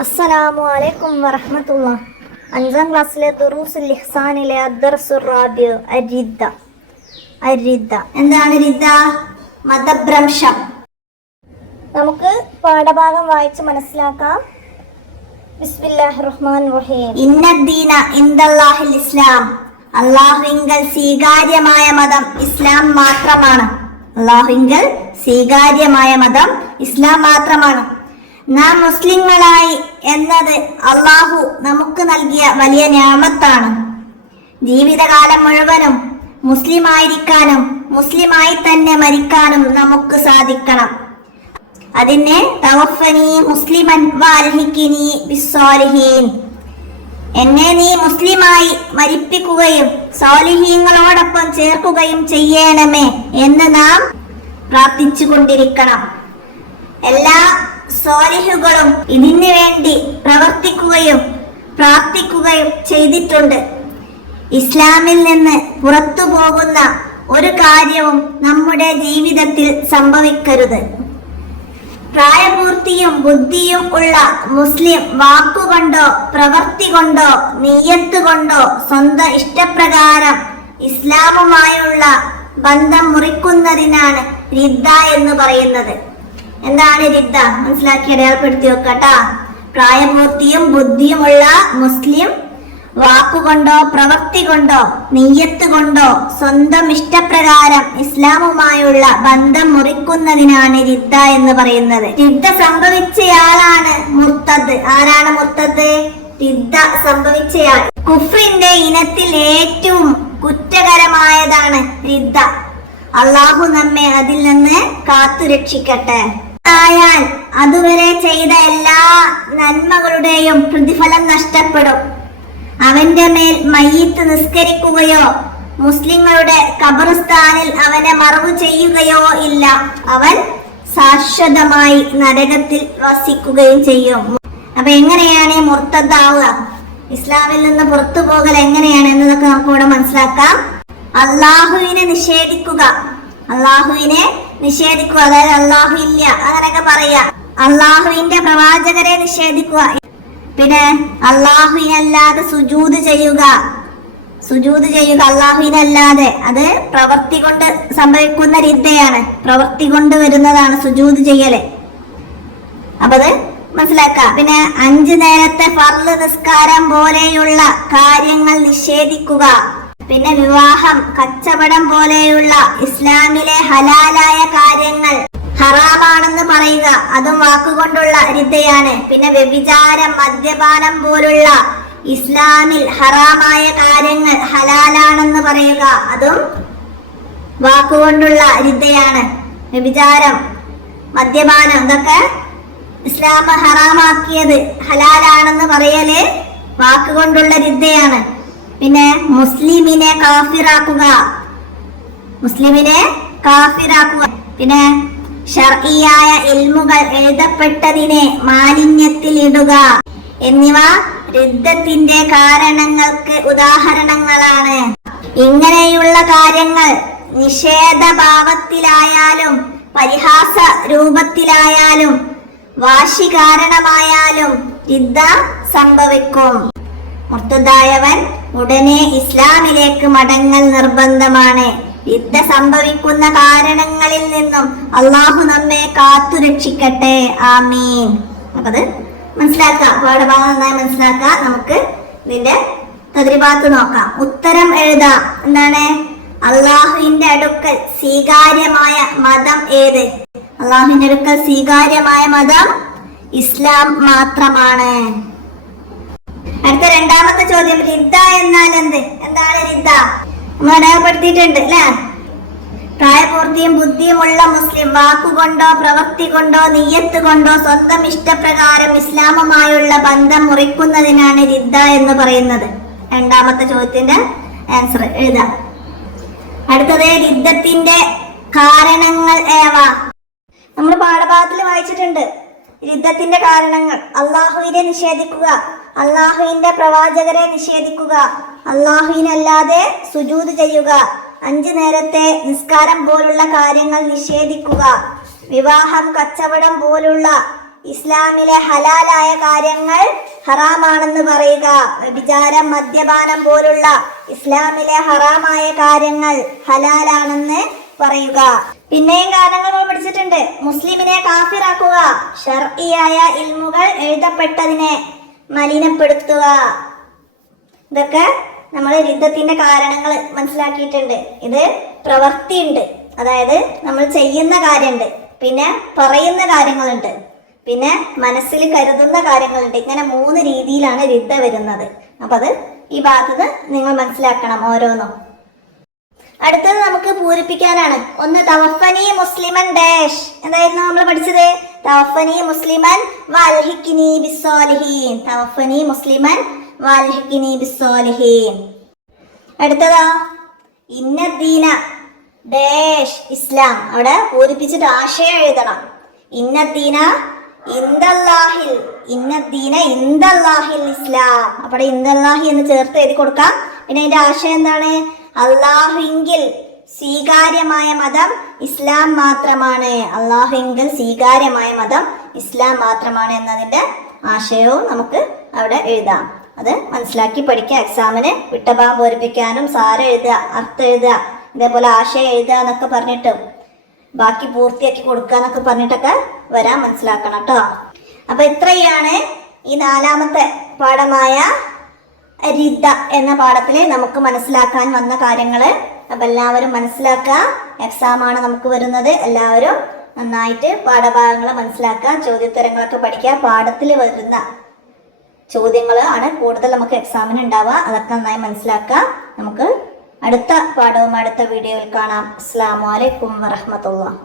അസ്സലാമു അലൈക്കും വറഹ്മത്തുള്ളാഹി. അഞ്ചാം ക്ലാസ്സിലെ ദുറൂസുൽ ഇഹ്സാനിലെ അദ്ദർസുർ റാബിഉ അരിദ്ദ. എന്താണ് റിദ്ദ? മതഭ്രംശം. നമുക്ക് പാഠഭാഗം വായിച്ച് മനസ്സിലാക്കാം. ബിസ്മില്ലാഹിർ റഹ്മാനിർ റഹീം. ഇന്നദ്ദീന ഇൻദല്ലാഹിൽ ഇസ്ലാം. അല്ലാഹുവിങ്കൽ സ്വീകാര്യമായ മതം ഇസ്ലാം മാത്രമാണ്. അല്ലാഹുവിങ്കൽ സ്വീകാര്യമായ മതം ഇസ്ലാം മാത്രമാണ്. നാം മുസ്ലിങ്ങളായി എന്നത് അള്ളാഹു നമുക്ക് നൽകിയ വലിയ നിഅമത്താണ്. ജീവിതകാലം മുഴുവനും മുസ്ലിമായിരിക്കാനും മുസ്ലിമായി തന്നെ മരിക്കാനും നമുക്ക് സാധിക്കണം. അതിനെ തവഫനി മുസ്ലിമൻ വഅൽഹിഖ്നി ബിസ്സാലിഹീൻ, എന്നെ നീ മുസ്ലിമായി മരിപ്പിക്കുകയും സാലിഹീങ്ങളോടൊപ്പം ചേർക്കുകയും ചെയ്യണമേ എന്ന് നാം പ്രാർത്ഥിച്ചു കൊണ്ടിരിക്കണം. എല്ലാ സ്വാലിഹുകളും ഇതിനു വേണ്ടി പ്രവർത്തിക്കുകയും പ്രാർത്ഥിക്കുകയും ചെയ്തിട്ടുണ്ട്. ഇസ്ലാമിൽ നിന്ന് പുറത്തു പോകുന്ന ഒരു കാര്യവും നമ്മുടെ ജീവിതത്തിൽ സംഭവിക്കരുത്. പ്രായപൂർത്തിയും ബുദ്ധിയും ഉള്ള മുസ്ലിം വാക്കുകൊണ്ടോ പ്രവൃത്തി കൊണ്ടോ നിയ്യത്ത് കൊണ്ടോ സ്വന്തം ഇഷ്ടപ്രകാരം ഇസ്ലാമുമായുള്ള ബന്ധം മുറിക്കുന്നതിനാണ് റിദ്ദ എന്ന് പറയുന്നത്. എന്താണ് റിദ്ദ? മനസ്സിലാക്കി അടയാളപ്പെടുത്തി വെക്കട്ടാ. പ്രായപൂർത്തിയും ബുദ്ധിയുമുള്ള മുസ്ലിം വാക്കുകൊണ്ടോ പ്രവൃത്തി കൊണ്ടോ നിയ്യത്ത് കൊണ്ടോ സ്വന്തം ഇഷ്ടപ്രകാരം ഇസ്ലാമുമായുള്ള ബന്ധം മുറിക്കുന്നതിനാണ് റിദ്ദ എന്ന് പറയുന്നത്. റിദ്ദ സംഭവിച്ചയാളാണ് മുർത്തദ്. ആരാണ് മുർത്തദ്? റിദ്ദ സംഭവിച്ചയാൾ. കുഫ്രിന്റെ ഇനത്തിൽ ഏറ്റവും കുറ്റകരമായതാണ് റിദ്ദ. അള്ളാഹു നമ്മെ അതിൽ നിന്ന് കാത്തു രക്ഷിക്കട്ടെ. ആയാൽ അതുവരെ ചെയ്ത എല്ലാ നന്മകളുടെയും പ്രതിഫലം നഷ്ടപ്പെടും. അവന്റെ മേൽ മയ്യിത്ത് നിസ്കരിക്കുകയോ മുസ്ലിങ്ങളുടെ ഖബർസ്ഥാനിൽ അവനെ മറവു ചെയ്യുകയോ ഇല്ല. അവൻ ശാശ്വതമായി നരകത്തിൽ വസിക്കുകയും ചെയ്യും. അപ്പൊ എങ്ങനെയാണ് മുർത്തദാവുക, ഇസ്ലാമിൽ നിന്ന് പുറത്തു പോകൽ എങ്ങനെയാണ് എന്നതൊക്കെ നമുക്ക് ഇവിടെ മനസ്സിലാക്കാം. അള്ളാഹുവിനെ നിഷേധിക്കുക, അതായത് അള്ളാഹു ഇല്ല അങ്ങനെയൊക്കെ പറയാ. അള്ളാഹുവിന്റെ പ്രവാചകരെ നിഷേധിക്കുക. പിന്നെ അള്ളാഹുവിനല്ലാതെ സുജൂദ് ചെയ്യുക അള്ളാഹുവിനല്ലാതെ. അത് പ്രവൃത്തി കൊണ്ട് സംഭവിക്കുന്ന റിദ്ദയാണ്, പ്രവൃത്തി കൊണ്ട് വരുന്നതാണ് സുജൂദ് ചെയ്യല്. അപ്പൊ അത് മനസ്സിലാക്കാം. പിന്നെ 5 നേരത്തെ ഫർള് നിസ്കാരം പോലെയുള്ള കാര്യങ്ങൾ നിഷേധിക്കുക. പിന്നെ വിവാഹം, കച്ചവടം പോലെയുള്ള ഇസ്ലാമിലെ ഹലാലായ കാര്യങ്ങൾ ഹറാമാണെന്ന് പറയുക, അതും വാക്കുകൊണ്ടുള്ള റിദ്ദയാണ്. പിന്നെ വ്യഭിചാരം, മദ്യപാനം പോലുള്ള ഇസ്ലാമിൽ ഹറാമായ കാര്യങ്ങൾ ഹലാലാണെന്ന് പറയുക, അതും വാക്കുകൊണ്ടുള്ള റിദ്ദയാണ്. വ്യഭിചാരം, മദ്യപാനം ഇതൊക്കെ ഇസ്ലാം ഹറാമാക്കിയത് ഹലാലാണെന്ന് പറയല് വാക്കുകൊണ്ടുള്ള റിദ്ദയാണ്. പിന്നെ മുസ്ലിമിനെ കാഫിറാക്കുക. പിന്നെ ശർഈയായ ഇൽമുകൾ എഴുതപ്പെട്ടതിനെ മാലിന്യത്തിൽ ഇടുക എന്നിവ റിദ്ദത്തിന്റെ കാരണങ്ങൾക്ക് ഉദാഹരണങ്ങളാണ്. ഇങ്ങനെയുള്ള കാര്യങ്ങൾ നിഷേധഭാവത്തിലായാലും പരിഹാസ രൂപത്തിലായാലും വാശി കാരണമായാലും റിദ്ദ സംഭവിക്കും. മുർത്തദായവൻ ഉടനെ ഇസ്ലാമിലേക്ക് മടങ്ങൽ നിർബന്ധമാണ്. റിദ്ദ സംഭവിക്കുന്ന കാരണങ്ങളിൽ നിന്നും അള്ളാഹു നമ്മെ കാത്തു രക്ഷിക്കട്ടെ. ആമീൻ. അപ്പൊ അത് മനസ്സിലാക്കാം, പാഠഭാഗം നന്നായി മനസ്സിലാക്കാം. നമുക്ക് ഇതിന്റെ തദ്രിബാത്ത് നോക്കാം. ഉത്തരം എഴുതാം. എന്താണ്? അള്ളാഹുവിന്റെ അടുക്കൽ സ്വീകാര്യമായ മതം ഏത്? അള്ളാഹുവിന്റെ അടുക്കൽ സ്വീകാര്യമായ മതം ഇസ്ലാം മാത്രമാണ്. അടുത്ത രണ്ടാമത്തെ ചോദ്യം, റിദ്ദ എന്നാൽ എന്ത്? എന്താണ് റിദ്ദ? നമ്മൾ അടയാളപ്പെടുത്തിയിട്ടുണ്ട് അല്ലെ. പ്രായപൂർത്തിയും ബുദ്ധിയുമുള്ള മുസ്ലിം വാക്കുകൊണ്ടോ പ്രവൃത്തി കൊണ്ടോ നിയ്യത്ത് കൊണ്ടോ സ്വന്തം ഇഷ്ടപ്രകാരം ഇസ്ലാമുമായുള്ള ബന്ധം മുറിക്കുന്നതിനാണ് റിദ്ദ എന്ന് പറയുന്നത്. രണ്ടാമത്തെ ചോദ്യത്തിന്റെ ആൻസർ എഴുതാം. അടുത്തത് റിദ്ദത്തിന്റെ കാരണങ്ങൾ ഏവ. നമ്മൾ പാഠഭാഗത്തിൽ വായിച്ചിട്ടുണ്ട്. റിദ്ദത്തിന്റെ കാരണങ്ങൾ: അള്ളാഹുവിനെ നിഷേധിക്കുക, അള്ളാഹുവിന്റെ പ്രവാചകരെ നിഷേധിക്കുക, അള്ളാഹുവിനല്ലാതെ സുജൂദ് ചെയ്യുക, 5 നേരത്തെ നിസ്കാരം പോലുള്ള കാര്യങ്ങൾ നിഷേധിക്കുക, വിവാഹം, കച്ചവടം പോലുള്ള ഇസ്ലാമിലെ ഹലാലായ കാര്യങ്ങൾ ഹറാമാണെന്ന് പറയുക. വ്യഭിചാരം, മദ്യപാനം പോലുള്ള ഇസ്ലാമിലെ ഹറാമായ കാര്യങ്ങൾ ഹലാലാണെന്ന് പറയുക. പിന്നെയും കാരണങ്ങൾ നമ്മൾ പഠിച്ചിട്ടുണ്ട്. മുസ്ലിമിനെ കാഫിറാക്കുക, ശർഇയായ ഇൽമുകൾ എഴുതപ്പെട്ടതിനെ മലിനപ്പെടുത്തുക. ഇതൊക്കെ നമ്മൾ രിദ്ദത്തിന്റെ കാരണങ്ങൾ മനസ്സിലാക്കിയിട്ടുണ്ട്. ഇത് പ്രവൃത്തിയുണ്ട്, അതായത് നമ്മൾ ചെയ്യുന്ന കാര്യമുണ്ട്, പിന്നെ പറയുന്ന കാര്യങ്ങളുണ്ട്, പിന്നെ മനസ്സിൽ കരുതുന്ന കാര്യങ്ങളുണ്ട്. ഇങ്ങനെ 3 രീതിയിലാണ് രിദ്ദ വരുന്നത്. അപ്പൊ അത് ഈ ഭാഗത്ത് നിങ്ങൾ മനസ്സിലാക്കണം ഓരോന്നും. അടുത്തത് നമുക്ക് പൂരിപ്പിക്കാനാണ്. ഒന്ന് തവഫനി മുസ്ലിമൻ ഡാഷ്. എന്തായിരുന്നു നമ്മൾ പഠിച്ചത്? തവഫനി മുസ്ലിമൻ വൽഹിഖ്നി ബിസ്സാലിഹീൻ. തവഫനി മുസ്ലിമൻ വൽഹിഖ്നി ബിസ്സാലിഹീൻ. അടുത്തതാ ഇന്നദ്ദീന ഡാഷ് ഇസ്ലാം. അവിടെ പൂരിപ്പിച്ചിട്ട് ആശയം എഴുതണം. ഇന്നദ്ദീന ഇന്ദല്ലാഹിൽ, ഇന്നദ്ദീന ഇന്ദല്ലാഹിൽ ഇസ്ലാം. അവിടെ ഇന്ദല്ലാഹി എന്ന് ചേർത്ത് എഴുതി കൊടുക്കാം. പിന്നെ അതിന്റെ ആശയം എന്താണ്? അള്ളാഹുവിങ്കിൽ സ്വീകാര്യമായ മതം ഇസ്ലാം മാത്രമാണ്. അള്ളാഹുവിങ്കിൽ സ്വീകാര്യമായ മതം ഇസ്ലാം മാത്രമാണ് എന്നതിന്റെ ആശയവും നമുക്ക് അവിടെ എഴുതാം. അത് മനസ്സിലാക്കി പഠിക്കുക. എക്സാമിന് വിട്ടഭാഗം പൂരിപ്പിക്കാനും സാരം എഴുതുക, അർത്ഥം എഴുതുക, ഇതേപോലെ ആശയം എഴുതുക എന്നൊക്കെ പറഞ്ഞിട്ടും ബാക്കി പൂർത്തിയാക്കി കൊടുക്കുക എന്നൊക്കെ പറഞ്ഞിട്ടൊക്കെ വരാൻ മനസ്സിലാക്കണം കേട്ടോ. അപ്പൊ ഇത്രയാണ് ഈ 4ാമത്തെ പാഠമായ രിദ്ദ എന്ന പാഠത്തിൽ നമുക്ക് മനസ്സിലാക്കാൻ വന്ന കാര്യങ്ങള്. അപ്പൊ എല്ലാവരും മനസ്സിലാക്കുക. എക്സാമാണ് നമുക്ക് വരുന്നത്. എല്ലാവരും നന്നായിട്ട് പാഠഭാഗങ്ങൾ മനസ്സിലാക്കുക, ചോദ്യോത്തരങ്ങളൊക്കെ പഠിക്കുക. പാഠത്തിൽ വരുന്ന ചോദ്യങ്ങൾ ആണ് കൂടുതൽ നമുക്ക് എക്സാമിന് ഉണ്ടാവുക. അതൊക്കെ നന്നായി മനസ്സിലാക്കുക. നമുക്ക് അടുത്ത പാഠവും അടുത്ത വീഡിയോയിൽ കാണാം. അസ്സലാമു അലൈക്കും വറഹ്മത്തുള്ളാഹി.